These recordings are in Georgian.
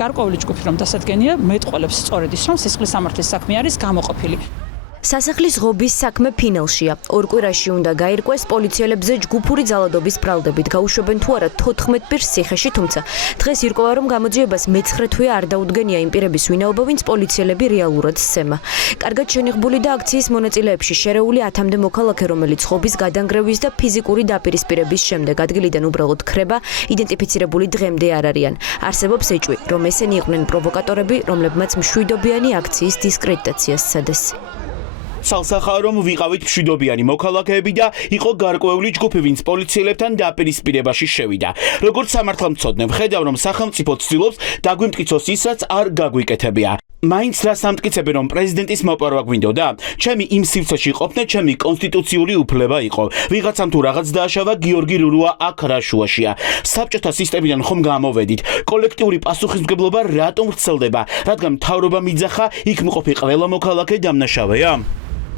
გარკვეული ჯგუფი რომ დასადგენია მეტყველებს სწორედ ის რომ სისხლის სამართლის საქმე არის გამოყოფილი. სასახლის ღობის საქმე ფინალშია. ორ კვირაში უნდა გაირკვეს პოლიციელებზე ჯგუფური ძალადობის ბრალდებით გაუშვებენ თუ არა 14 პირს ციხეში, თუმცა დღეს ირკვევა რომ გამოძიებას მე-9 თვე არ დაუდგენია იმ პირების ვინაობა, ვინც პოლიციელები რეალურად სცემა. კარგად შენიღბული და აქციის მონაწილეებში შერეული 10-მდე მოქალაქე, რომელიც ღობის გადანგრევის და ფიზიკური დაპირისპირების შემდეგ ადგილიდან უბრალოდ ქრება, იდენტიფიცირებული დღემდე არ არიან. არსებობს ეჭვი, რომ ესენი იყვნენ პროვოკატორები, რომლებმაც მშვიდობიანი აქციის დისკრედიტაციას სცადეს. Სალსახაა რომ ვიყავით მშვიდობიანი მოქალაქეები და იყო გარკვეული ჯგუფი, ვინც პოლიციელებთან დაპირისპირებაში შევიდა. Როგორც სამართალმცოდნე ვხედავ, რომ სახელმწიფო ცდილობს დაგვიმტკიცოს ისაც არ გაგვიკეთებია. Მაინც რას ამტკიცებენ, რომ პრეზიდენტის მოპარვა გვინდოდა? ჩემი იმ სივრცეში ყოფნა ჩემი კონსტიტუციური უფლება იყო. ვიღაცამ თუ რაღაც დააშავა, გიორგი რურუა აქ რაშუაშია. საბჭოთა სისტემიდან ხომ გამოვედით. კოლექტიური პასუხისმგებლობა რატომ ვრცელდება? რადგან მთავრობა მიძახა, იქ მყოფი ყველა მოქალაქე დამნაშავეა?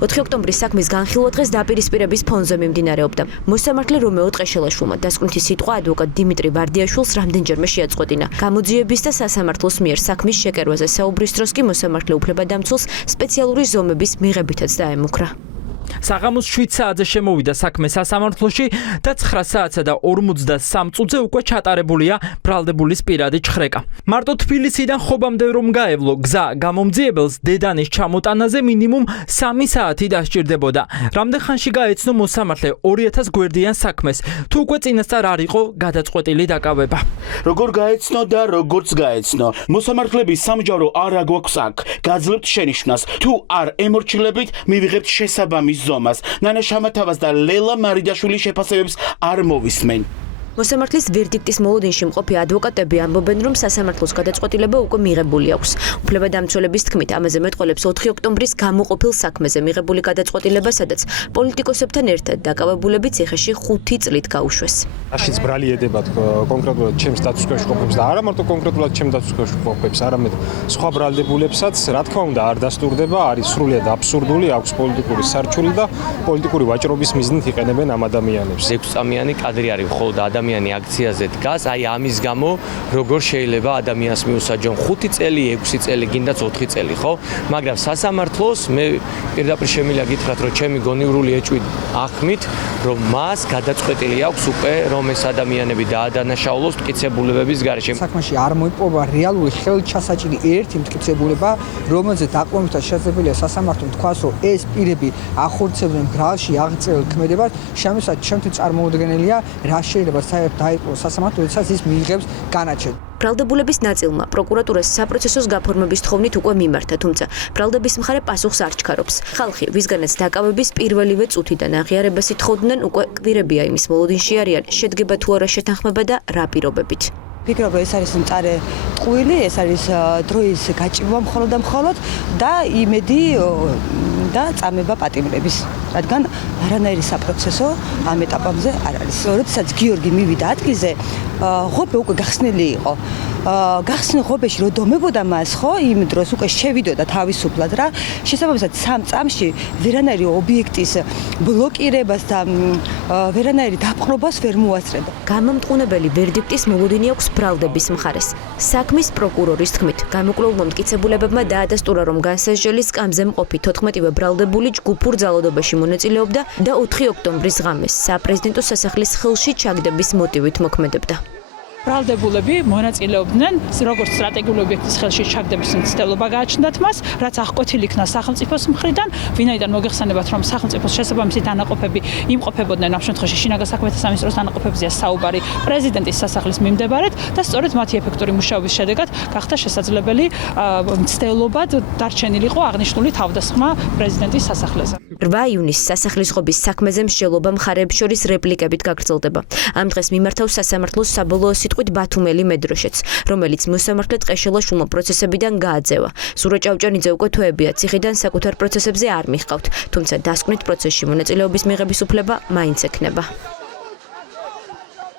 4 ოქტომბრის საქმის განხილვა დღეს დაპირისპირების ფონზე მიმდინარეობდა. მოსამართლე რომეო ტყეშელაშვილმა დასკვნითი სიტყვა ადვოკატ დიმიტრი ვარდიაშვილს რამდენჯერმე შეაწყვეტინა. გამოძიების და სასამართლოს მიერ საქმის შეკერვაზე საუბრის დროს კი მოსამართლე უფლებადამცველს სპეციალური ზომების მიღებითაც დაემუქრა. საღამოს 7 საათზე შემოვიდა საქმე სასამართლოში და 9 საათსა და 53 წუთზე უკვე ჩატარებულია ბრალდებულის პირადი ჩხრეკა. მარტო თბილისიდან ხობამდე რომ გაევლო გზა გამომძიებელს დედანის ჩამოტანაზე მინიმუმ 3 საათი დასჭირდებოდა. რამდენ ხანში გაეცნო მოსამართლე 2000 გვერდიან საქმეს, თუ უკვე წინასწარ არ იყო გადაწყვეტილი დაკავება. Როგორ გაეცნო და როგორც გაეცნო. მოსამართლების სამჯარო არ აგვაქვს აქ. გაძლევთ შენიშვნას. თუ არ ემორჩილებით, მივიღებთ შესაბამის ზომას. ნანა შამათავას და ლელა მარიდაშვილის შეფასებებს არ მოვისმენ. მოსამართლის ვერდიქტის მოლოდინში მყოფი ადვოკატები ამბობენ, რომ სასამართლოს გადაწყვეტილება უკვე მიღებული აქვს. უფლებადამცველების თქმით, ამაზე მეტყველებს 4 ოქტომბრის გამოყოფილ საქმეზე მიღებული გადაწყვეტილება, სადაც პოლიტიკოსებთან ერთად დაკავებულები ციხეში 5 წლით გაუშვეს. რაშიც ბრალი ედებათ კონკრეტულად ჩემს დაცვისქვეშ ყოფებს და არა მარტო კონკრეტულად ჩემს დაცვისქვეშ ყოფებს, არამედ სხვა ბრალდებულებსაც, რა თქმა უნდა, არ დასტურდება, არის სრულიად აბსურდული, აქვს პოლიტიკური სარჩული და პოლიტიკური ვაჭრობის მიზნით იყენებენ ამ ადამიანებს. 6 წამიანი კადრი არის მხოლოდ ადამიანი აქციაზე დგას, აი ამის გამო როგორ შეიძლება ადამიანს მიუსაჯონ 5 წელი, 6 წელი, გინდაც 4 წელი, ხო? მაგრამ სასამართლოს მე პირდაპირ შემიძლია გითხრათ, რომ ჩემი გონივრული ეჭვი ახმით, რომ მას გადაწყვეტილი აქვს უკვე რომ ეს ადამიანები დაადანაშაულოს მტკიცებულებების გარეშე. საქმეში არ მოიპოვა რეალური ხელჩასაჭირი ერთი მტკიცებულება, რომელზეც აკმაყოფილებას შესაძლებელია სასამართლომ თქვას, რომ ეს პირები ახორციელებენ ბრალში აღწერილ ქმედებას, შემოსად ჩემთვის წარმოუდგენელია, რა შეიძლება საერთოდ დაიწყოს სასამართლო, როდესაც ის მიიღებს განაჩენს. ბრალდებულების ნაწილმა პროკურატურას საპროცესოს გაფორმების თხოვნით უკვე მიმართა, თუმცა ბრალდების მხარე პასუხს არ ჩქარობს. ხალხი, ვისგანაც დაკავების პირველივე წუთიდან აღიარებას ითხოვდნენ, უკვე კვირებია იმის მოლოდინში არიან, შედგება თუ არა შეთანხმება და რა პირობებით. ვფიქრობ, ეს არის მწარე ტყუილი, ეს არის დროის გაჭირვა მხოლოდ და მხოლოდ და იმედი და წამება პატიმრების, რადგან არანაირი საპროცესო ამ ეტაპებზე არ არის. როდესაც გიორგი მივიდა ადგილზე, ღობე უკვე გახსნილი იყო. გახსნილ ღობეში რო დომებოდა მას, ხო, იმ დროს უკვე შევიდოდა თავისუფლად რა. შესაბამისად 3 წამში ვერანაირი ობიექტის ბლოკირებას და ვერანაირი დაპყრობას ვერ მოასწრებდა. გამომტყუნებელი ვერდიქტის მოლოდინი აქვს ბრალდების მხარეს. საქმის პროკურორის თქმით, გამოკვლეულმა მტკიცებულებებმა დაადასტურა, რომ განსაზღვრელი სკამზე მყოფი 14-ვე ბრალდებული ჯგუფურ ძალადობაში მონაწილეობდა და 4 ოქტომბრის ღამეს საპრეზიდენტო სასახლის ხელში ჩაგდების მოტივით მოქმედებდა. ბრალდებულები მონაწილეობდნენ როგორც სტრატეგიული ობიექტის ხელში ჩაგდების მცდელობა გააჩნდათ მას, რაც აღკვეთილი იქნა სახელმწიფოს მხრიდან, ვინაიდან მოგეხსენებათ, რომ სახელმწიფოს შესაბამისი დანაყოფები იმყოფებოდნენ ამ შემთხვევაში შინაგან საქმეთა სამინისტროს დანაყოფებზეა საუბარი პრეზიდენტის სასახლის მიმდებარედ და სწორედ მათი ეფექტური მუშაობის შედეგად გახდა შესაძლებელი მცდელობად დარჩენილიყო აღნიშნული თავდასხმა პრეზიდენტის სასახლეზე. 8 ივნისს სასახლის ღობის საქმეზე მსჯელობა მხარეებს შორის რეპლიკებით გაგრძელდება. ამ დღეს მიმართავს სასამართლოს საბოლოო სიტყვით ბათუმელი მედროშეც, რომელიც მოსამართლე ტყეშელაშვილმა პროცესებიდან გააძევა. ზურა ჭავჭანიძე უკვე თვეებია ციხიდან საკუთარ პროცესებზე არ მიჰყავთ, თუმცა დასკვნით პროცესში მონაწილეობის მიღების უფლება მაინც ექნება.